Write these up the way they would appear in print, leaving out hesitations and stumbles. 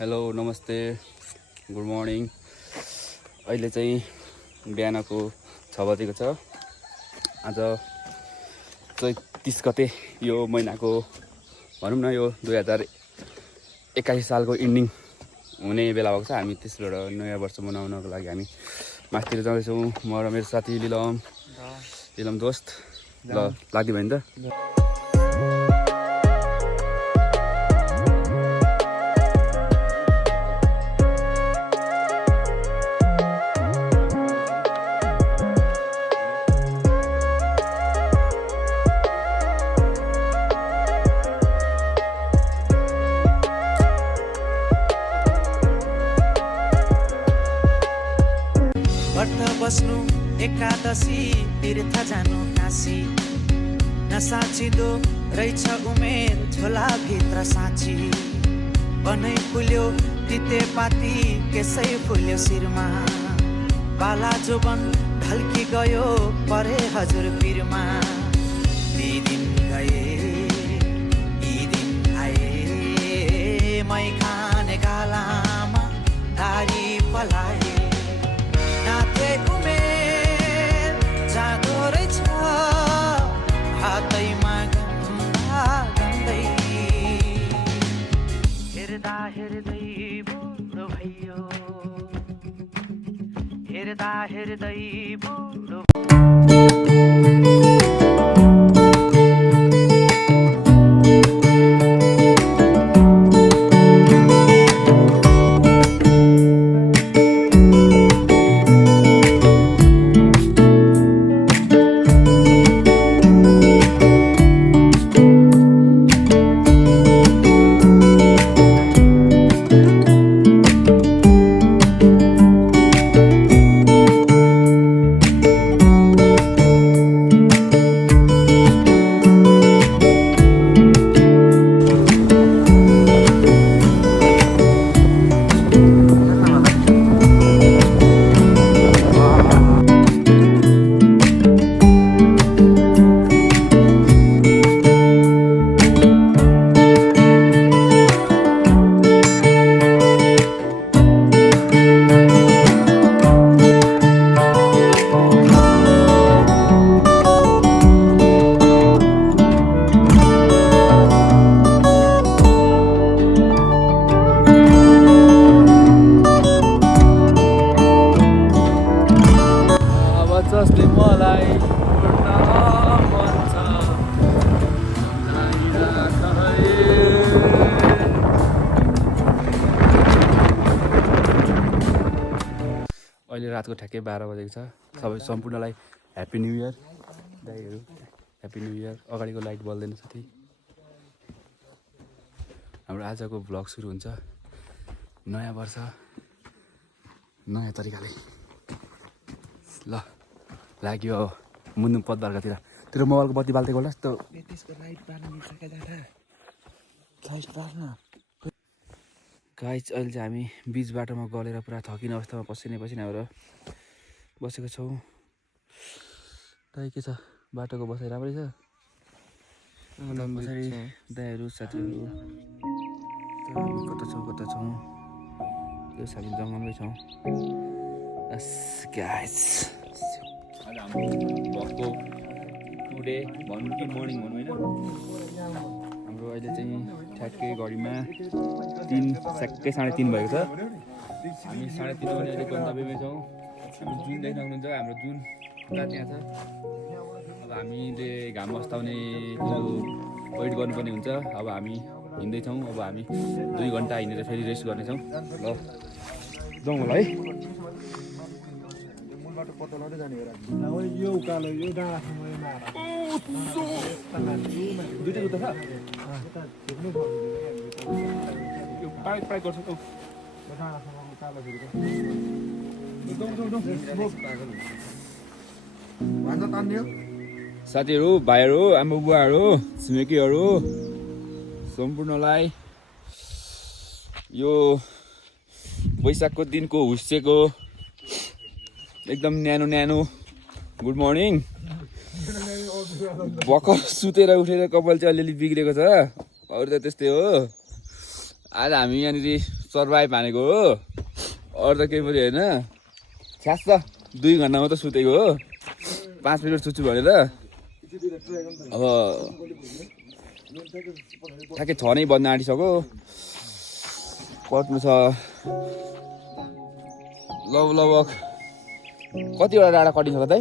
Hello नमस्ते good morning. अहिले चाहिँ बिहानको 6 बजेको छ। आज चाहिँ 30 गते यो महिनाको भनौँ न यो 2021 सालको इन्डिङ हुने बेला भएको छ। हामी त्यसबाट नयाँ वर्ष मनाउनको लागि हामी माथितिर जाँदैछौँ। म र मेरो साथी लिलम दोस्त ल लाग्यो भने त व्रत बस्नु एकादशी तीर्थ जानु काशी नसाचिदो रहेछ उमेर झोला भित्र साँची बनै फुल्यो तितेपाती केसै फुल्यो शिरमा बाला जोबन ढल्की गयो परे हजुर पिरमा ती दिन गए यी दिन आए मै खाने गालामा दारी पलाए नाथे उमेर जाँदो रहेछ हातैमा गन्दा गन्दै हेर्दा हेर्दै बुढो भयो हेर्दा हेर्दै बुढो जसले मलाई उड्न मन छ अहिले रातको ठ्याक्कै 12 बजेको छ। सबै सम्पूर्णलाई ह्याप्पी न्यू इयर। दाइहरू ह्याप्पी न्यू इयर। अगाडिको लाइट बल्दैन साथी। हाम्रो आजको भ्लग सुरु हुन्छ नयाँ वर्ष नयाँ तरिकाले। ल लाग्यो अब मुन्नु पदबारकातिर तेरो मोबाइलको बत्ती बाल्टेको होला जस्तो। त्यसको लाइट बाल्नु मिल्छ दादा लाइट बाल्न गाइस अहिले चाहिँ हामी बिच बाटोमा गलेर पुरा थकिने अवस्थामा पसिना भएर बसेको छौँ। दाइ के छ बाटोको बसाइ राम्रै छ? पछाडि दाइहरू साथीहरू हामी कता छौँ त्यो हामी जङ्गलमै छौँ। गाइस आज हाम्रो भ्लगको टुडे भनौँ कि मर्निङ भनौँ होइन। हाम्रो अहिले चाहिँ ठ्याक्कै घडीमा 3:30 भएको छ। हामी 3:30 बजे अहिले गन्तव्यमै छौँ। हामी जुन देख्न सक्नुहुन्छ हाम्रो जुन उता त्यहाँ छ। अब हामीले घाम अस्ताउने वेट गर्नुपर्ने हुन्छ। अब हामी हिँड्दैछौँ। अब हामी 2 घन्टा हिँडेर फेरि रेस्ट गर्नेछौँ। ल जाउँ होला है। यो उकालो यो डाँडा दुईटै जुत्ता छ यो पाइ गर्छ त साथीहरू भाइहरू आमा बुवाहरू छिमेकीहरू सम्पूर्णलाई यो वैशाखको दिनको हुस्सेको एकदम न्यानो गुड मर्निङ। भर्खर सुतेर उठेर कपाल चाहिँ अलिअलि बिग्रेको छ, अरू त त्यस्तै हो। आज हामी यहाँनिर सर्भाइभ हानेको हो अरू त केही पनि होइन छ्यास 2 घन्टा मात्रै सुतेको हो 5 मिनट सुत्छु भनेर अब ठ्याक्कै 6 नै बज्न आँटिसक्यो कट्नु छ लगभग कतिवटा डाँडा कटिसक्यो त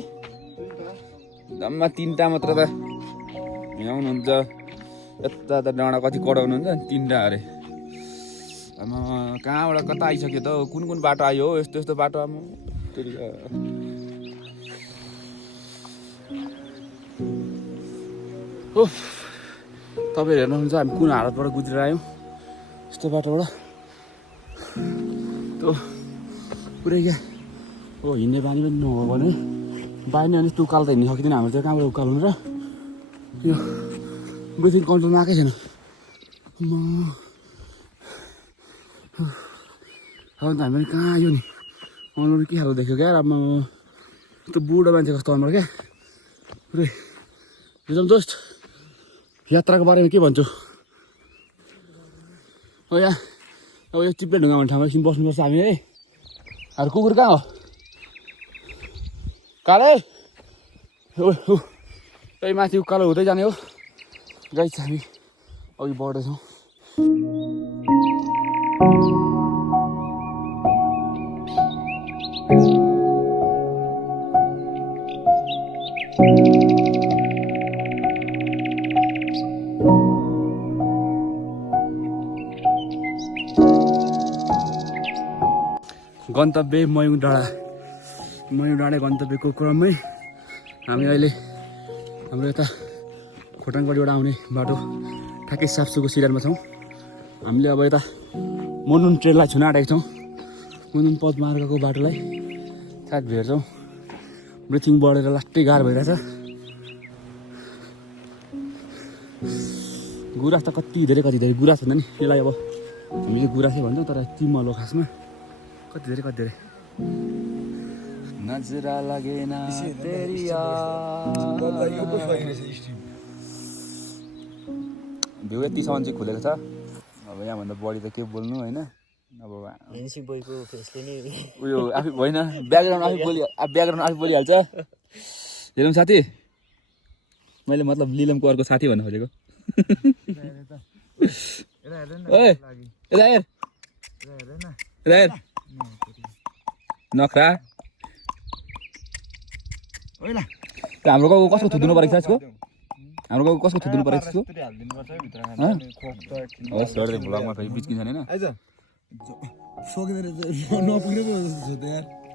जम्मा 3टा मात्र त हिँडाउनुहुन्छ यता त डाँडा कति कटाउनुहुन्छ 3टा अरे कहाँबाट कता आइसक्यो त कुन बाटो आयो हो यस्तो यस्तो बाटो आमा तपाईँहरू हेर्नुहुन्छ हामी कुन हालतबाट गुज्रेर आयौँ यस्तो बाटोबाट त्यो पुरै क्या हो हिँड्ने बानी पनि नहो भने बानी अनि यस्तो उकालो त हिँड्नु सकिँदैन हाम्रो चाहिँ कहाँबाट उकालो हुनु र यो ब्रिथिङ कन्ट्रोलमा आएकै छैन अन्त हामी कहाँ आयो नि अनुहार के खालको देख्यो क्या अब त्यो बुढो मान्छे कस्तो अनुहार क्या पुरै रिजम दोस्त यात्राको बारेमा के भन्छौ हो यहाँ अब यो चिप्ले ढुङ्गा भन्ने ठाउँमा एकछिन बस्नुपर्छ हामी है अरू कुकुर कहाँ हो कालै त्यही माथि उकालो हुँदै जाने हो गाइस हामी अघि बढ्दैछौँ गन्तव्य मयुङ डाँडा गन्तव्यको क्रममै हामी अहिले हाम्रो यता खोटाङगढीबाट आउने बाटो ठ्याक्कै साप्सुको सिरारमा छौँ हामीले अब यता मुनुन ट्रेनलाई छुन आँटेको छौँ मुनुन पदमार्गको बाटोलाई साथ भेट्छौँ ब्रिथिङ बढेर लास्टै गाह्रो भइरहेछ गुराँस त कति धेरै गुराँस भन्दा नि यसलाई अब हामीले गुराँसै भन्छौँ तर तिमल हो खासमा कति धेरै नजरा लागेन तेरी भ्यू यतिसम्म चाहिँ खुलेको छ अब यहाँभन्दा बढी त के बोल्नु होइन अब उयो आफै होइन ब्याकग्राउन्ड आफै बोलिहाल्छ हेरौँ साथी मैले मतलब लिलमको अर्को साथी भन्नु खोजेको नखरा हाम्रो गाउँको कसको थुत्नु परेको छ यसको हाम्रो गाउँको कसको थुत्नु परेको छ यसको भ्लगमा फेरि बिच्किन्छ होइन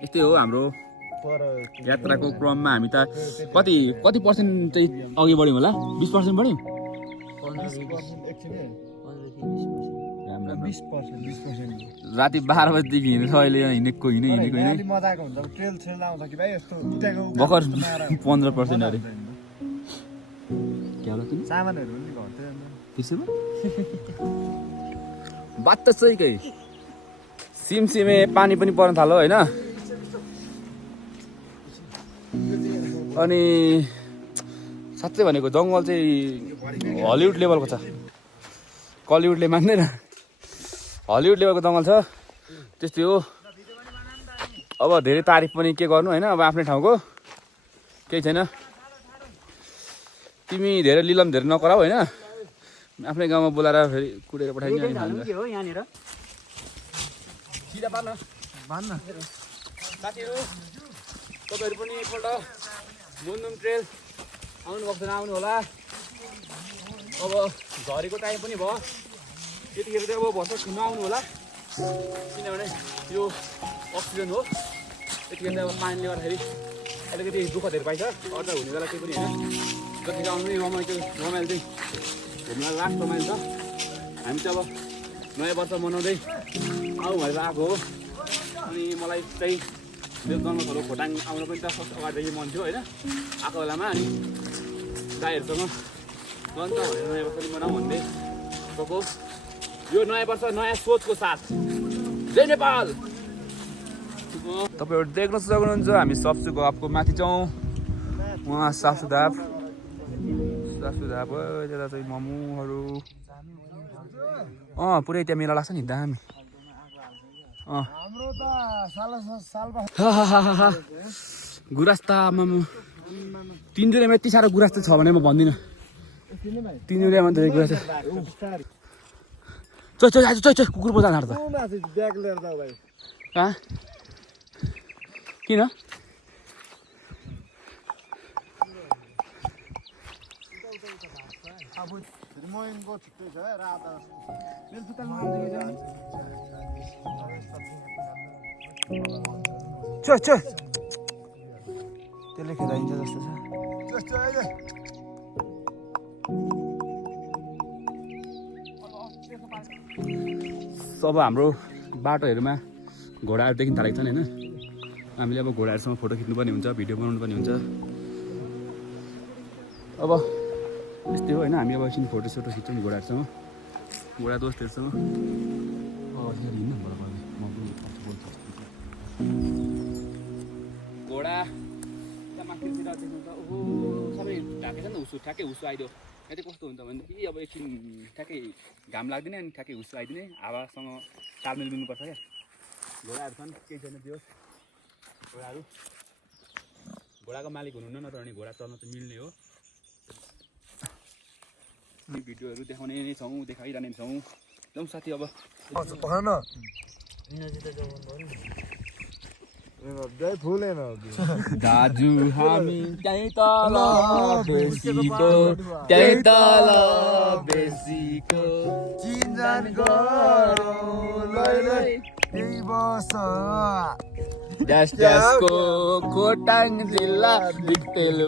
यस्तै हो हाम्रो यात्राको क्रममा हामी त कति पर्सेन्ट चाहिँ अघि बढ्यौँ होला 20% बढ्यौँ राति 12 बजीदेखि हिँडेछ अहिले हिँडेको भर्खर 15% अरे बात त सही कै सिमसिमे पानी पनि पर्न थाल्यो होइन अनि साँच्चै भनेको जङ्गल चाहिँ हलिउड लेभलको छ कलिउडले मान्दैन हलिउड लेभलको जङ्गल छ त्यस्तै हो अब धेरै तारिफ पनि के गर्नु होइन अब आफ्नै ठाउँको केही छैन तिमी धेरै लिलम धेरै नकराऊ होइन आफ्नै गाउँमा बोलाएर फेरि कुटेर पठाइदिनु साथीहरू तपाईँहरू पनि एकपल्ट मुन्नुम ट्रेल आउनुभएको छैन आउनु होला अब झरीको टाइम पनि भयो त्यतिखेर चाहिँ अब भर्खर नआउनु होला किनभने यो अक्सिजन हो त्यतिखेर चाहिँ अब पानीले गर्दाखेरि अलिकति दुःख धेरै पाइन्छ अझ हुने बेला केही पनि होइन जति आउनु रमाइलो चाहिँ घुम्न लास्ट रमाइलो छ हामी चाहिँ अब नयाँ वर्ष मनाउँदै आउँ भनेर आएको हो अनि मलाई चाहिँ जङ्गलहरू खोटाङ आउनु पनि त अगाडिदेखि मन थियो होइन आएको बेलामा अनि दाइहरूसँग गन्छ भनेर नयाँ वर्ष पनि मनाउँ भन्दै गएको यो नयाँ वर्ष नयाँ सोचको साथ जय नेपाल तपाईँहरू देख्न सक्नुहुन्छ हामी सब्सुको आपको माथि छौँ उहाँ साफसुधाप त्यता चाहिँ मोमोहरू पुरै त्यहाँ मेला लाग्छ नि दामी हाम्रो त साल गुराँस त आमामा 3 जुलाईमा यति साह्रो गुराँस त छ भने म भन्दिनँ 3 जुलाईमा त गुराँस चोइ कुकुर बजान हार्छ ब्याग लिएर जाऊ भाइ कहाँ किन अब मयनको छुट्टै छ है राता त्यसले खेलाइन्छ जस्तो छ अब हाम्रो बाटोहरूमा घोडाहरू देखिन थालेको छन् होइन हामीले अब घोडाहरूसँग फोटो खिच्नुपर्ने हुन्छ भिडियो बनाउनु पर्ने हुन्छ अब यस्तै हो होइन हामी अब एकछिन फोटोसोटो खिच्छौँ नि घोडाहरूसँग घोडा दोस्तहरूसँग घोडा माथितिर देख्नु त ओहो सबै ढाकेछ नि त हुसु ठ्याक्कै हुसु आइदियो यहाँ चाहिँ कस्तो हुन्छ भनेदेखि अब एकछिन ठ्याक्कै घाम लाग्दैन अनि ठ्याक्कै हुसु आइदिने हावासँग तालमेल मिल्नुपर्छ क्या घोडाहरू छन् केही छैन त्यो घोडाहरू घोडाको मालिक हुनुहुन्न नत्र भने घोडा चल्न चाहिँ मिल्ने हो भिडियोहरू देखाउने नै छौँ देखाइरहने छौँ जाउँ साथी अब दाजु हामी त्यहीँ तल बेसीको चिन्जान गरौँ त्यही बस त्यसको खोटाङ जिल्ला दिक्तेल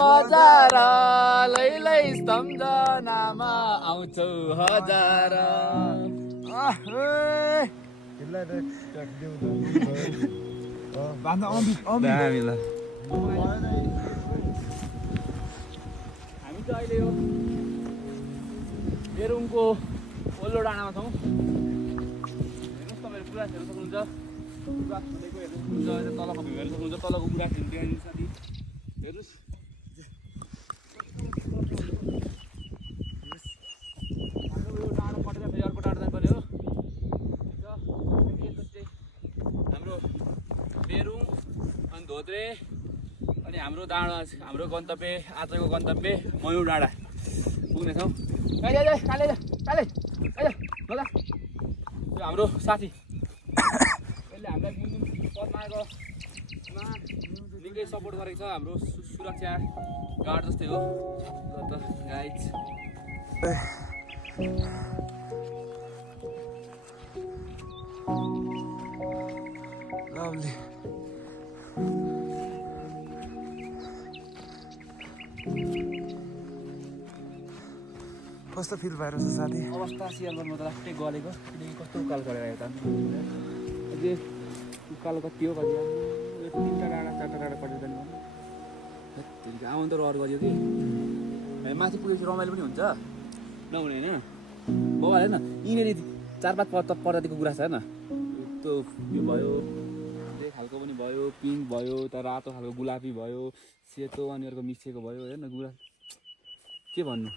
बजार लै सम्झनामा आउँछौ हजार हामी चाहिँ अहिले यो बेरुङको ओल्लो डाँडामा छौँ हेर्नुहोस् तपाईँहरू गुराँस हेर्नु सक्नुहुन्छ गुराँस फुलेको हेर्नु सक्नुहुन्छ तलको भ्यू हेर्नु सक्नुहुन्छ तलको गुराँस हेर्नु देखाइदिनु साथी हेर्नुहोस् हाम्रो यो डाँडो कटेर फेरि अर्को डाँडो जानुपर्ने हो हाम्रो बेरुङ अनि धोद्रे अनि हाम्रो डाँडा हाम्रो गन्तव्य आजको गन्तव्य मयूर डाँडा पुग्नेछौँ यो हाम्रो साथी यसले हामीलाई मुन्जुम पदमार्गमा निकै सपोर्ट गरेको छ हाम्रो सुरक्षा गार्ड जस्तै हो त गाइज लभली कस्तो फिल भएर छ साथी अवस्था सियालमा त लास्टै गलेको किनकि कस्तो उकालो चढेर आयो त अझै उकालो कति हो कति 3टा डाँडा 4टा डाँडा कटेर जाने आउनु त रहर गरियो कि माथि पुगेपछि रमाइलो पनि हुन्छ नहुने होइन बाबा हेर्न यिनीहरू 4-5 प्रजातिको गुराँस छ हेर्न त्यो यो भयो त्यही खालको पनि भयो पिङ्क भयो त रातो खालको गुलाबी भयो सेतो अनि अर्को मिसिएको भयो हेर्न गुराँस के भन्नु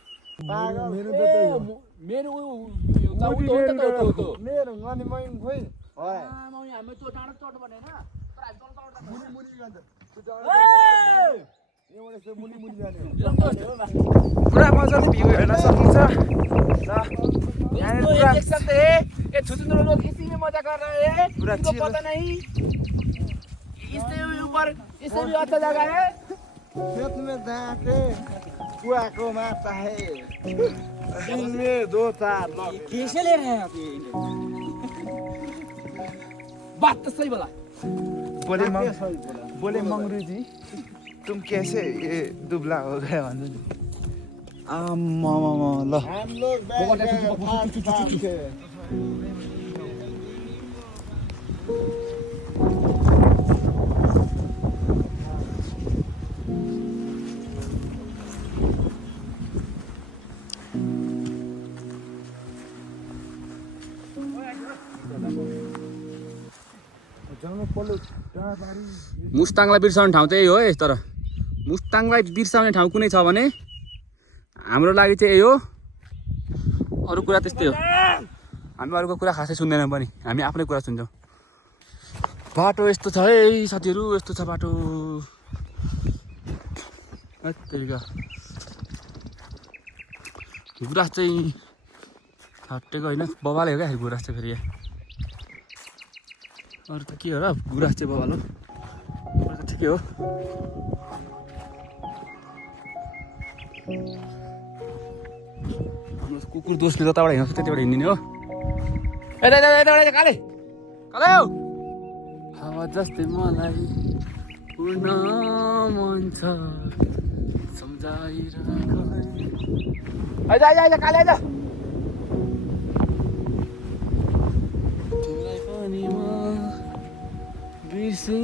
मेरो मेरो अनि मैले खोइ पुरा मजाले भ्यू हेर्न सक्नुहुन्छ मजा कर रहे हैं इनको पता नहीं इससे ऊपर इससे भी अच्छा जगह है खेत में जाके कुआ को मारता है दिन में 2-4 कैसे ले रहे हैं आप ये बात तो सही बोला बोले मंगरू जी तुम कैसे ये दुबला हो गए भन्नु ल हम लोग मुस्ताङलाई बिर्साउने ठाउँ चाहिँ यही हो है तर मुस्ताङलाई बिर्साउने ठाउँ कुनै छ भने हाम्रो लागि चाहिँ यही हो अरू कुरा त्यस्तै हो हामी अरूको कुरा खासै सुन्दैनौँ पनि, हामी आफ्नै कुरा सुन्छौँ। बाटो यस्तो छ है साथीहरू, यस्तो छ बाटो। तरिका गुराँस चाहिँ छाटेको होइन, बबाले हो क्या गुराँस चाहिँ फेरि। अरू त के हो र, गुराँस चाहिँ बबाल हो, अरू त ठिकै हो। कुकुर दोषले जताबाट हिँड्छ त्यतिबाट हिँडिने हो। काले काले हौ, हावा जस्तै मलाई उड्न मन छ सम्झाइरहेको। आइज आइज आइज काले आइज। तिमीलाई पनि म बिर्सु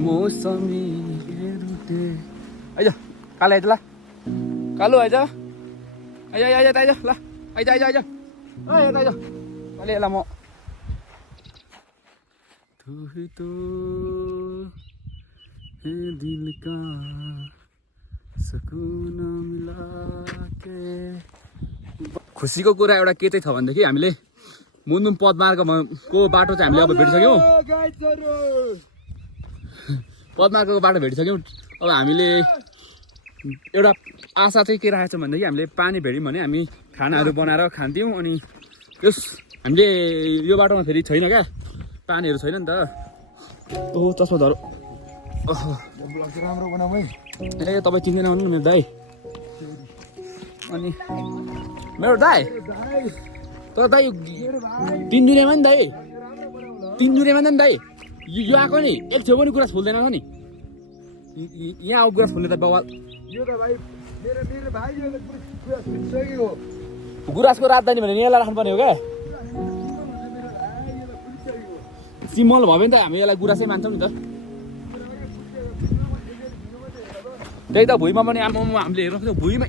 मौसमी रुटे। आइज काले आइज ल, कालु आइज आइज आइज आइज आइज ल, आइज आइज आइज आइज आइज काले ल। म तू ही तो है दिल का सुकून मिला के। खुसीको कुरा एउटा के चाहिँ छ भनेदेखि हामीले मुन्दुम पदमार्गको बाटो चाहिँ हामीले अब भेटिसक्यौँ। पदमार्गको बाटो भेटिसक्यौँ। अब हामीले एउटा आशा चाहिँ के राखेको छ भनेदेखि हामीले पानी भेट्यौँ भने हामी खानाहरू बनाएर खान्थ्यौँ। अनि त्यस हामीले यो बाटोमा फेरि छैन क्या, पानीहरू छैन नि त। ओहो चस्मा धरो। राम्रो बनाऊ है। ए तपाईँ चिन्दैन भन्नु मेरो दाइ। अनि मेरो दाइ तर दाइ 3 जुनेमा नि दाइ, 3 जुनेमा नि दाइ यो आएको नि एक छेउ पनि गुराँस फुल्दैन छ नि। यहाँ आऊ गुराँस फुल्ने त बवाल। यो त भाइ मेरो भाइ यो गुराँस फुलिसक्यो। गुराँसको राजधानी भने यसलाई राख्नुपर्ने हो क्या। सिमल भयो भने त हामी यसलाई गुराँसै मान्छौँ नि त। त्यही त भुइँमा पनि आमा हामीले हेर्नु भुइँमै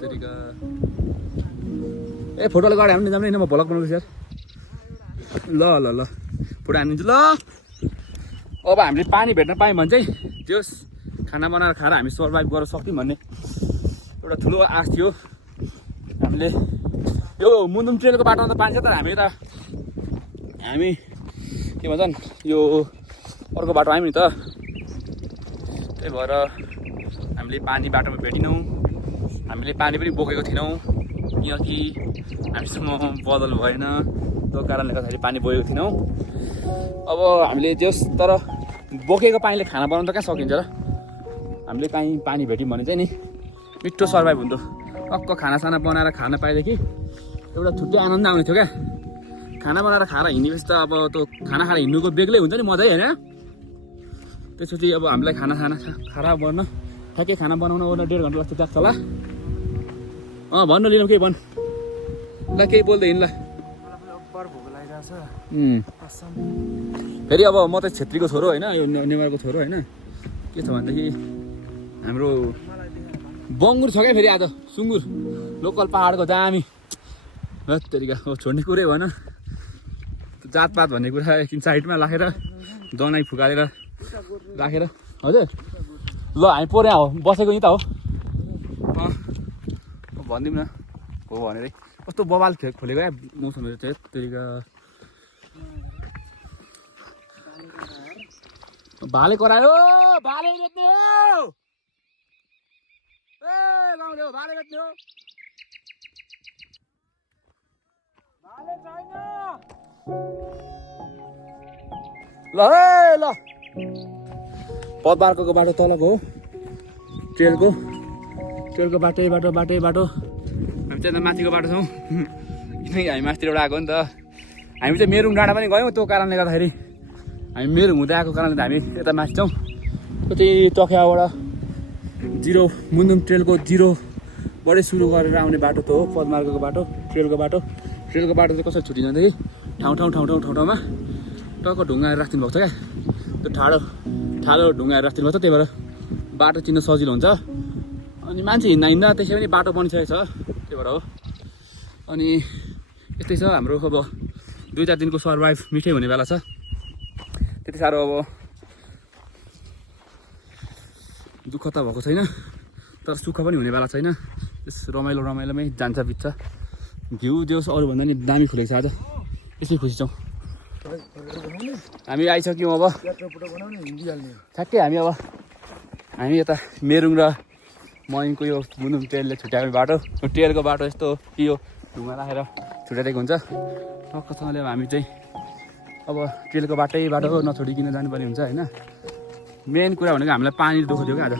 तरिका। ए फोटोले गाडी हामी जाने होइन, म भ्लग बनाउँछु यार। ल ल ल फोटो हानिदिन्छु ल। अब हामीले पानी भेट्न पायौँ भने चाहिँ त्यस खाना बनाएर खाएर हामी सर्भाइभ गर्न सक्यौँ भन्ने एउटा ठुलो आश थियो। हामीले यो मुन्दुम ट्रेनको बाटोमा त पानी छ, तर हामी के भन्छन् यो अर्को बाटो आयौँ नि त। त्यही भएर हामीले पानी बाटोमा भेटिनौँ। हामीले पानी पनि बोकेको थिएनौँ किनकि हामीसँग बदल भएन, त्यो कारणले गर्दाखेरि पानी बोकेको थिएनौँ। अब हामीले त्यस तर बोकेको पानीले खाना बनाउनु त कहाँ सकिन्छ र। हामीले काहीँ पानी भेट्यौँ भने चाहिँ नि मिठो सर्भाइभ हुन्थ्यो। टक्क खानासाना बनाएर खान पाएदेखि एउटा छुट्टै आनन्द आउने थियो क्या। खाना बनाएर खाएर हिँडेपछि त अब त्यो खाना खाएर हिँड्नुको बेग्लै हुन्छ नि मजै होइन। त्यसपछि अब हामीलाई खाना खाएर बन्न ठ्याक्कै खाना बनाउन ओर्न 1.5 घन्टा जस्तो लाग्छ होला। भन्नु लिनु केही भन् ल, केही बोल्दै हिँड्ला। फेरि अब म त छेत्रीको छोरो होइन, यो नेवारको छोरो होइन। के छ भनेदेखि हाम्रो बङ्गुर छ क्या फेरि आज सुँगुर लोकल पाहाडको दामी तरिका। छोड्ने कुरै भएन, जातपात भन्ने कुरा एकछिन साइडमा राखेर दनाई फुकालेर राखेर। हजुर ल हामी पोरे हो बसेको नि त हो। भनिदिउँ न हो भनेरै कस्तो बवाल खोलेको क्या मौसमहरू चाहिँ तरिका। भाले करायो, भाले बेच्ने हो ए गाउँले हो, भाले बेच्ने हो। भाले छैन ल है ल। पदमार्गको बाटो तलको हो, ट्रेलको बाटै बाटो। हामी चाहिँ माथिको बाटो छौँ किनकि हामी माथिबाट आएको नि त। हामी चाहिँ मेरुङ डाँडा पनि गयौँ, त्यो कारणले गर्दाखेरि हामी मेरुङ हुँदै आएको कारणले हामी यता माथि छौँ। त्यो चाहिँ टकियाबाट मुन्दुम ट्रेलको 0बाटै सुरु गरेर आउने बाटो त हो पदमार्गको बाटो। ट्रेलको बाटो चाहिँ कसरी छुट्टिन्छ भनेदेखि ठाउँमा टक्क ढुङ्गाहरू राखिदिनु भएको छ क्या। त्यो ठाडो ढुङ्गाहरू राखिदिनु भएको छ, त्यही भएर बाटो चिन्न सजिलो हुन्छ। अनि मान्छे हिँड्दा त्यसै पनि बाटो बनिसकेको छ, त्यही भएर हो। अनि यस्तै छ हाम्रो अब 2-4 दिनको सर्भाइभ मिठै हुने बेला छ। त्यति साह्रो अब दुःख त भएको छैन, तर सुख पनि हुने बेला छैन। त्यस रमाइलोमै जान्छ बित्छ भ्यू जोस् अरूभन्दा नि दामी खुलेको छ आज यसै खुसी छौँ हामी आइसक्यौँ अब ठ्याक्कै हामी यता मेरुङ र मयङको यो मुनुङ ट्रेलले छुट्याउने बाटो ट्रेलको बाटो यस्तो कि यो ढुङ्गा राखेर छुट्याइदिएको हुन्छ टक्कसँगले हामी चाहिँ अब ट्रेलको बाटो नछोडिकन जानुपर्ने हुन्छ होइन मेन कुरा भनेको हामीलाई पानी दुःख थियो क्या आज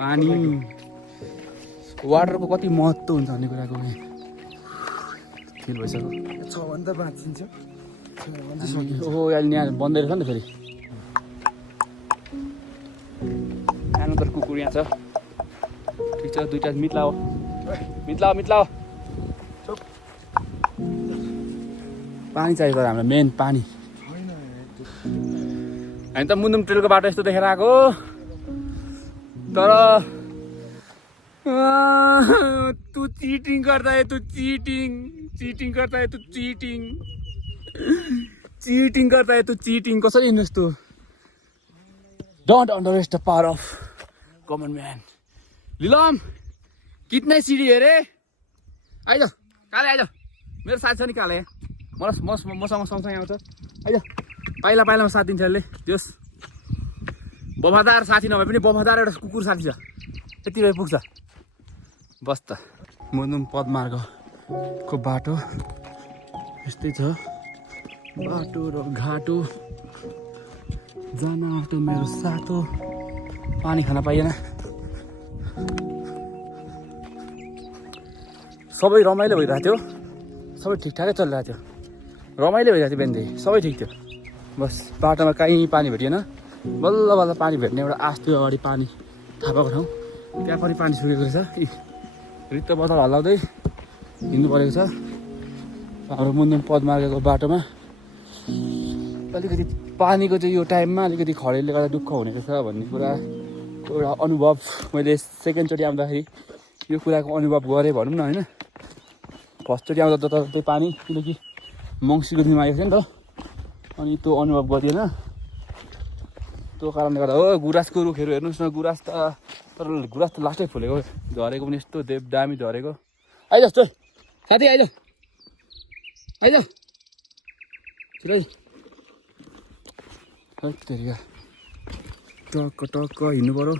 पानी वाटरको कति महत्त्व हुन्छ भन्ने कुराको फिल भइसक्यो 6 भन्दा बाँचिन्छ ओहो अहिले यहाँ बन्दै रहेछ नि त फेरि सानो तर कुकुर यहाँ छ ठिक छ दुईवटा मितलाओ पानी चाहियो तर हामीलाई मेन पानी हामी त मुन्दुम ट्रेलको बाटो यस्तो देखेर आएको तर तू चीटिंग करता है तू चीटिंग कसरी हिँड्नुहोस् तू don't underestimate the power of common man लीलम कितने सीढ़ी है रे आइज काले आइज मेरो साथ छ नि काले मसँग सँगसँगै आउँछ आइज पाइलामा साथ दिन्छ यसले जोस् वफादार साथी नभए पनि वफादार एउटा कुकुर साथी छ यति बेला पुग्छ बस त मुन्दुम पदमार्गको बाटो यस्तै छ बाटो र घाटो जान आँटो मेरो सातो पानी खान पाइएन सबै रमाइलो भइरहेको थियो सबै ठिकठाकै चलिरहेको थियो रमाइलो भइरहेको थियो बिहानदेखि सबै ठिक थियो बस बाटोमा कहीँ पानी भेटिएन बल्ल बल्ल पानी भेट्ने एउटा आश थियो अगाडि पानी थाहा पाएको ठाउँ त्यहाँ पनि पानी सुकेको रहेछ रित्तो बदल हल्लाउँदै हिँड्नु परेको छ हाम्रो मुन्दुम पदमार्गको बाटोमा अलिकति पानीको चाहिँ यो टाइममा अलिकति खडेरीले गर्दा दुःख हुने रहेछ भन्ने कुराको एउटा अनुभव मैले सेकेन्डचोटि आउँदाखेरि यो कुराको अनुभव गरेँ भनौँ न होइन फर्स्टचोटि आउँदा त त्यही पानी किनकि मङ्सीको दिनमा आएको थियो नि त अनि त्यो अनुभव गरिएन त्यो कारणले गर्दा हो गुराँसको रुखहरू हेर्नुहोस् न गुराँस त तर गुराँस त लास्टै फुलेको झरेको पनि यस्तो दामी झरेको आइज त साथी आइज छिटै तेरिका टक्क हिँड्नु पऱ्यो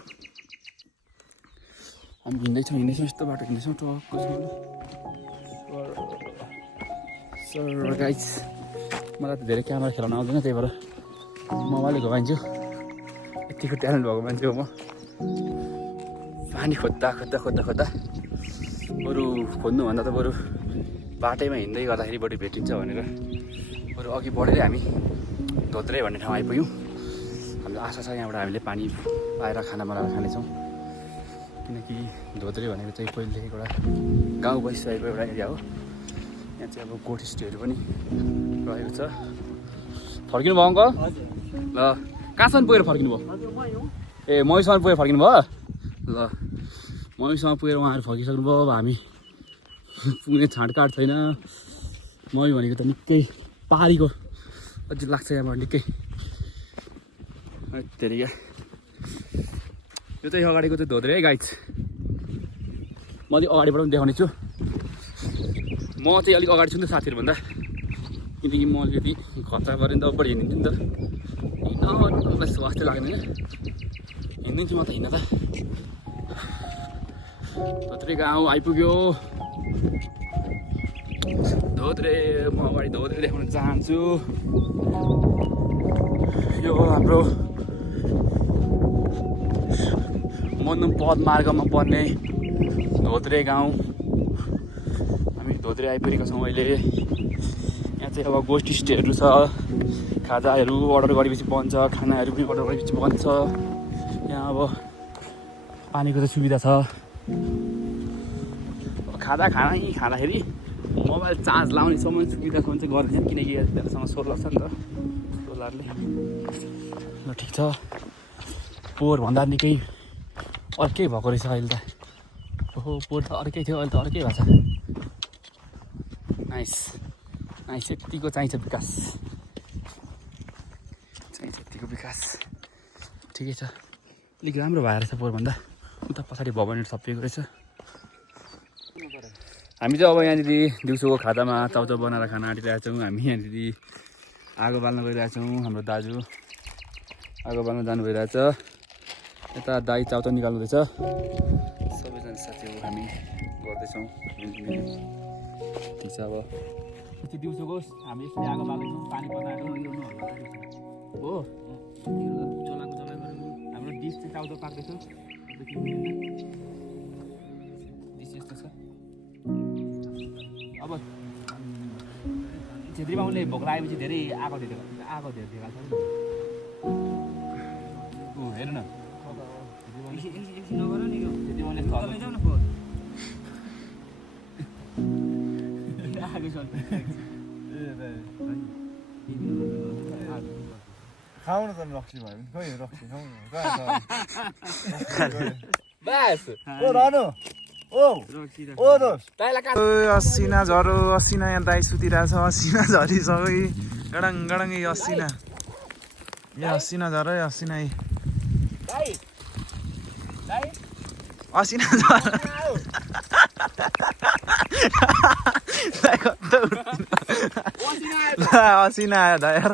हामी हिँड्दैछौँ यस्तो बाटो हिँड्दैछौँ टक्कसँग सर गाइज मलाई त धेरै क्यामेरा खेलाउन आउँदैन त्यही भएर मोबाइलले घुमाइन्छु यतिको ट्यालेन्ट भएको मान्छे हो म पानी खोज्दा बरु खोज्नुभन्दा त बरु बाटैमा हिँड्दै गर्दाखेरि बढी भेटिन्छ भनेर बरु अघि बढेरै हामी धोत्रे भन्ने ठाउँ आइपुग्यौँ हामीलाई आशा छ यहाँबाट हामीले पानी पाएर खाना बनाएर खानेछौँ किनकि धोत्रे भनेको चाहिँ पहिलेदेखिको एउटा गाउँ बसिसकेको एउटा एरिया हो यहाँ चाहिँ अब गोठ स्टेहरू पनि रहेको छ फर्किनु भयो अङ्कल ल कहाँसम्म पुगेर फर्किनु भयो ए महीसम्म पुगेर फर्किनु भयो ल महीसम्म पुगेर उहाँहरू फर्किसक्नु भयो अब हामी पुग्ने छाँडकाँड छैन मही भनेको त निकै पारीको अझै लाग्छ यहाँबाट निकै धेरै क्या यो चाहिँ अगाडिको चाहिँ धोत्रे है गाइज म अलिक अगाडिबाट पनि देखाउने छु म चाहिँ अलिक अगाडि छु नि त साथीहरूभन्दा किनकि म अलिकति खर्चा गरेँ नि त बढी हिँडिन्छु नि त स्वास्थ्य लाग्दैन हिँडिदिन्छु म त हिँड्न त धोत्रे गाउँ आइपुग्यो धोत्रे म अगाडि धोत्रे देखाउन चाहन्छु यो हाम्रो मुन्दुम पदमार्गमा पर्ने धोत्रे गाउँ हामी धोत्रे आइपुगेका छौँ अहिले यहाँ चाहिँ अब गोष्ठी स्टेहरू छ खाजाहरू अर्डर गरेपछि बन्छ खानाहरू पनि अर्डर गरेपछि बन्छ यहाँ अब पानीको चाहिँ सुविधा छ खाँदाखेरि मोबाइल चार्ज लाउनेसम्म सुविधासम्म चाहिँ गरिदिन्छ किनकि यतासँग सोलर छ नि त सोलरले ल ठिक छ पोहोरभन्दा निकै अर्कै भएको रहेछ अहिले त ओहो पोहोर त अर्कै थियो अहिले त अर्कै भएको छ नाइस यतिको चाहिन्छ विकास ठिकै छ अलिक राम्रो भएर रहेछ पोहोरभन्दा उता पछाडि भवनहरू थपिएको रहेछ हामी चाहिँ अब यहाँनिर दिउँसोको खाजामा चाउचाउ बनाएर खान आँटिरहेको छौँ। हामी यहाँनिर आगो बाल्न गइरहेको छौँ। हाम्रो दाजु आगो बाल्न जानु भइरहेछ। यता दाई चाउचाउ निकाल्नुहुँदैछ। सबैजना साथीहरू हामी गर्दैछौँ मिलिमिलि। ठिक छ, अब दिउँसोको हामी यसरी आगो बाल्दैछौँ। पानी बनाएर हो हाम्रो डिस चाहिँ चाउचाउ पाक्दैछ। डिस यस्तो छ। अब छेत्री बाहुनले भोक लागेपछि धेरै आगो धेरै हाल्छ। हेर्नु न छेत्री बाहुनले खाउन त रक्सी भयो भने खोइ रक्सी खाउनु बस ओ रानु ओ दोस्त असिना झरो असिना यहाँ दाइ सुतिरहेछ। असिना झरी सबै गडङ गडङ असिना असिना झर असिना असिना झर असिना आयो दा यार।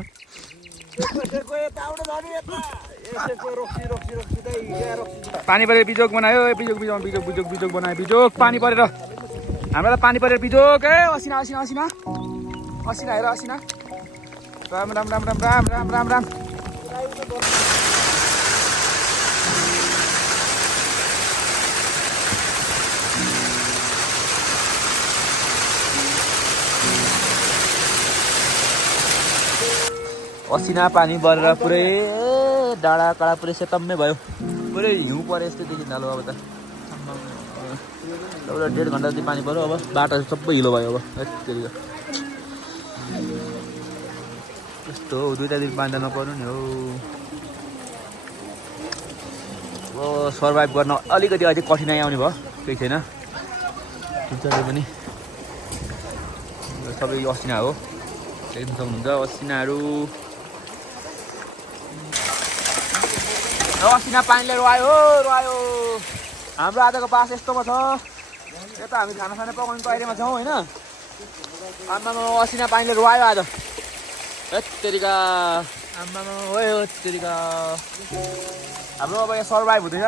पानी परेर बिजोग बनायो। बिजोग बनायो। बिजोग पानी परेर हामीलाई पानी परेर बिजोग असिना असिना असिना असिना हेर असिना। राम राम राम राम राम राम राम राम। असिना पानी परेर पुरै डाँडा काँडा पुरै सेतम्मै भयो। पुरै हिउँ परे यस्तो देखिन्छ अब त। एउटा 1.5 घन्टा जति पानी पऱ्यो। अब बाटो सबै हिलो भयो। अब यस्तो यस्तो 2-4 दिन पानी त नपर्नु नि हो। अब सर्भाइभ गर्न अलिकति अझै कठिनाइ आउने भयो। केही छैन, ठिक छ। त्यो पनि सबै असिना हो। देख्न सक्नुहुन्छ असिनाहरू। असिना पानीले रुवायो रुवायो। हाम्रो आजको बास यस्तोमा छ। यता हामी खानासाना पकाउने तयारीमा छौँ होइन। आमामा असिना पानीले रुवायो आज। हेत्तेरिका आमामा हो हेत्तेरिका। हाम्रो अब यहाँ सर्भाइभ हुँदैछ।